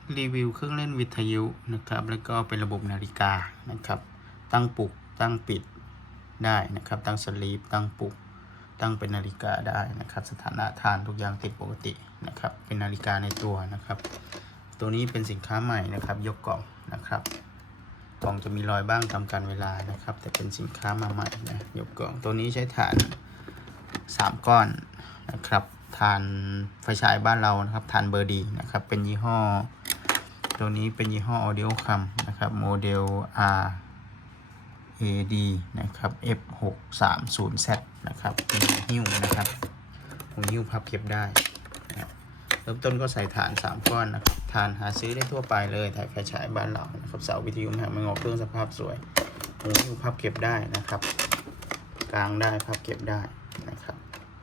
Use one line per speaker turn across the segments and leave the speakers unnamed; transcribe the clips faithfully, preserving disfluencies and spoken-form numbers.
รีวิวเครื่องเล่นวิทยุนะครับแล้วก็เป็นระบบนาฬิกานะครับตั้งปลุกตั้งปิดได้นะครับตั้งสลีปตั้งปลุกตั้งเป็นนาฬิกาได้นะครับสถานะทานทุกอย่างติดปกตินะครับเป็นนาฬิกาในตัวนะครับตัวนี้เป็นสินค้าใหม่นะครับยกกล่องนะครับกล่องจะมีรอยบ้างตามกาลเวลานะครับแต่เป็นสินค้ามาใหม่นะยกกล่องตัวนี้ใช้ฐานสามก้อนนะครับฐานไฟฉายบ้านเรานะครับฐานเบอร์ดีนะครับเป็นยี่ห้อตัวนี้เป็นยี่ห้อ Audio Cam นะครับโมเดล อาร์ เอ ดี นะครับ เอฟ หกสามศูนย์ แซด นะครับเป็นหิ้วนะครับหูหิ้วพับเก็บได้นะครับเริ่มต้นก็ใส่ฐานสามก้อนนะครับฐานหาซื้อได้ทั่วไปเลยถ่ายไฟฉายบ้านเรานะครับเสาวิทยุแหไม่งอเครื่องสภาพสวยหูหิ้วพับเก็บได้นะครับกลางได้พับเก็บได้นะครับ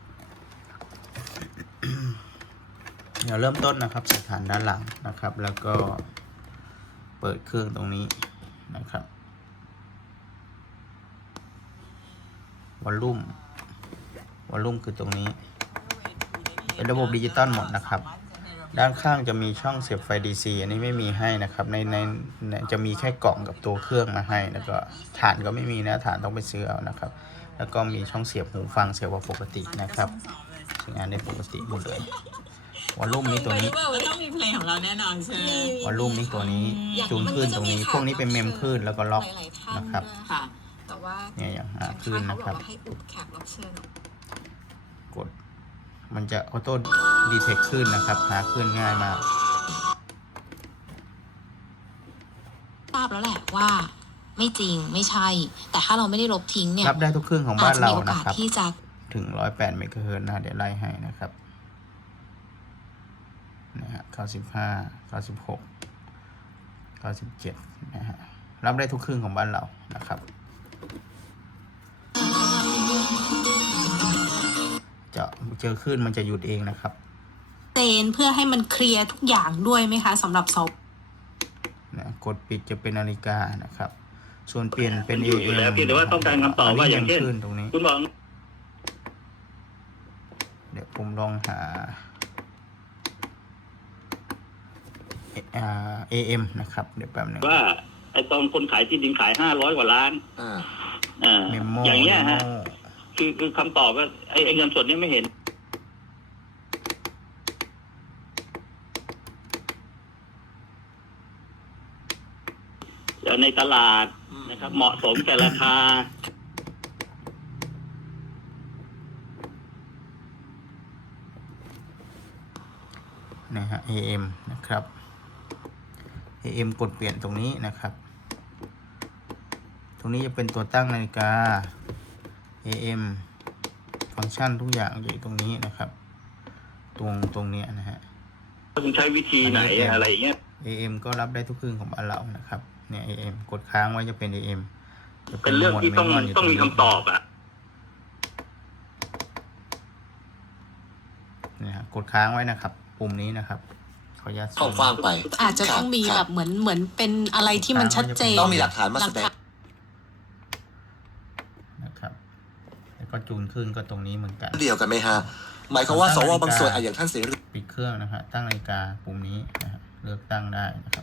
เดี๋ยวเริ่มต้นนะครับใส่ฐานด้านหลังนะครับแล้วก็เปิดเครื่องตรงนี้นะครับวอลลุ่มวอลลุ่มคือตรงนี้เป็นระบบดิจิตอลหมดนะครับด้านข้างจะมีช่องเสียบไฟ ดี ซี อันนี้ไม่มีให้นะครับในในจะมีแค่กล่องกับตัวเครื่องมาให้แล้วก็ฐานก็ไม่มีนะฐานต้องไปซื้อเอานะครับแล้วก็มีช่องเสียบหูฟังเสียบว่าปกตินะครับใช้งานได้ปกติหมดเลยวอลลุ่มนี้ตัวนี้
ต้องมีเพลงของเราแน่นอนใช่ไหม
วอลลุ่มนี้ตัวนี้จูนคลื่นตรงนี้พวกนี้เป็นเมมคลื่นแล้วก็ล็อกนะครับเนี่ยอย่างหาคลื่นนะครับกดมันจะออโต้ดีเทคคลื่นนะครับหาคลื่นง่ายมาก
ทราบแล้วแหละว่าไม่จริงไม่ใช่แต่ถ้าเราไม่ได้ลบทิ้งเนี่ย
รับได้ทุกเครื่องของบ้านเรานะครับ
ที่จะ
ถึงร้อยแปดเมกะเฮิรตซ์นะเดี๋ยวไล่ให้นะครับนะฮะเก้าสิบห้า เก้าสิบหก เก้าสิบเจ็ดนะฮะรับได้ทุกเครื่องของบ้านเรานะครับจะเจอคลื่นมันจะหยุดเองนะครับ
เซนเพื่อให้มันเคลียร์ทุกอย่างด้วยไหมคะสำหรับซอฟ
นะกดปิดจะเป็นนาฬิกานะครับส่วนเปลี่ยนเป็น เอ เอ็ม
แล้วพี่แต่ว่าต้องการคำตอบว่าอย่างเช่น
ตรงนี้
คุณบอก
เดี๋ยวผมลองหา เอ เอ็ม นะครับเดี๋ยวแป๊บนึง
ว่าไอ้ตอนคนขายที่ดินขายห้าร้อยกว่าล้านอ่าอ่าอย่างเงี้ยฮะคือคือคำตอบว่าไอ้เงินสดนี้ไม่เห็นในตลาดนะครับเหมาะสมแก่ราคา
นะฮะ เอ เอ็ม นะครับ เอ เอ็ม กดเปลี่ยนตรงนี้นะครับตรงนี้จะเป็นตัวตั้งนาฬิกา เอ เอ็ม ฟังก์ชันทุกอย่างอยู่ตรงนี้นะครับตรงตรงนี้นะฮะ
คุณใช้วิธีไหนอะไรเงี้ย
เอ เอ็ม ก็รับได้ทุกเครื่องของบ้านเรานะครับเนี่ย เอ เอ็ม กดค้างไว้จะเป็น เอ เอ็ม
เป็นเรื่องที่ต้องต้องมีคำตอบอ่ะ
นี่ฮะกดค้างไว้นะครับปุ่มนี้นะครับขออนุญาต
เข้าฟังไป
อาจจะต้องมีแบบเหมือนเหมือนเป็นอะไรที่มันชัดเจน
ต้องมีหลักฐานมาแสดง
นะครับแล้วก็จูนขึ้นก็ตรงนี้เหมือนกัน
เดียวกันไหมฮะหมายความว่าสวบางส่วนอย่างท่านเสรี
ปิดเครื่องนะฮะตั้งนาฬิกาปุ่มนี้นะฮะเลือกตั้งได้นะครับ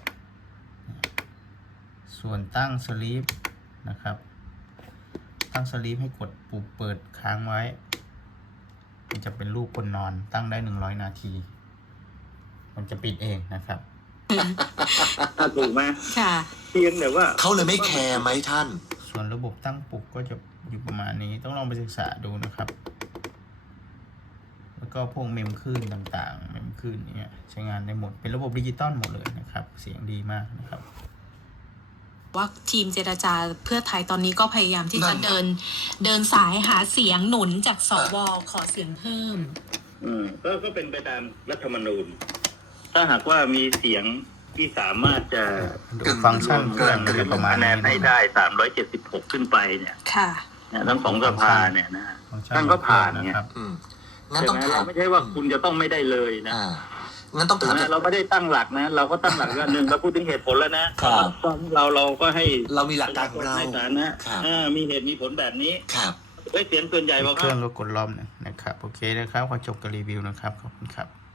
ส่วนตั้งสลีปนะครับตั้งสลีปให้กดปุ่มเปิดค้างไว้มันจะเป็นรูปคนนอนตั้งได้หนึ่งร้อยนาทีมันจะปิดเองนะครับ
ถูกไหม
ค่ะ
เพียงแต่ว่า
เขาเลยไม่แคร์ไหมท่าน
ส่วนระบบตั้งปลุกก็จะอยู่ประมาณนี้ต้องลองไปศึกษาดูนะครับแล้วก็พวกเมมคลื่นต่างๆเมมคลื่นเนี่ยใช้งานได้หมดเป็นระบบดิจิตอลหมดเลยนะครับเสียงดีมากนะครับ
ว่าทีมเจรจาเพื่อไทยตอนนี้ก็พยายามที่จะเดินเดินสายหาเสียงหนุนจากสวขอเสียงเพิ่ม
อืมก็ก็เป็นไปตามรัฐธรรมนูญถ้าหากว่ามีเสียงที่สามารถจะ
ฟังก์ชันเครื่อง
ประมาณนั้นให้ได้สามร้อยเจ็ดสิบหกขึ้นไปเนี่ย
ค่ะ
ทั้งสองสภาเนี่ยนะท่านก็ผ่านเนี่ย
งั้นต้องถาม
ไม่ใช่ว่าคุณจะต้องไม่ได้เลยนะ
งั้นต้องถาม
เราไม่ได้ตั้งหลักนะเราก็ตั้งหลักกันหนึ่งเราพูดถึงเหตุผลแล้วนะเราเราก็ให้
เรามีหลักการของเรา
ในฐานะมีเหตุมีผลแบบนี้
ครับ
เสียงส่วนใหญ่ว่า
เครื่องก็กดล้อมนะครับโอเคนะครับขอจบกับรีวิวนะครับขอบคุณครับ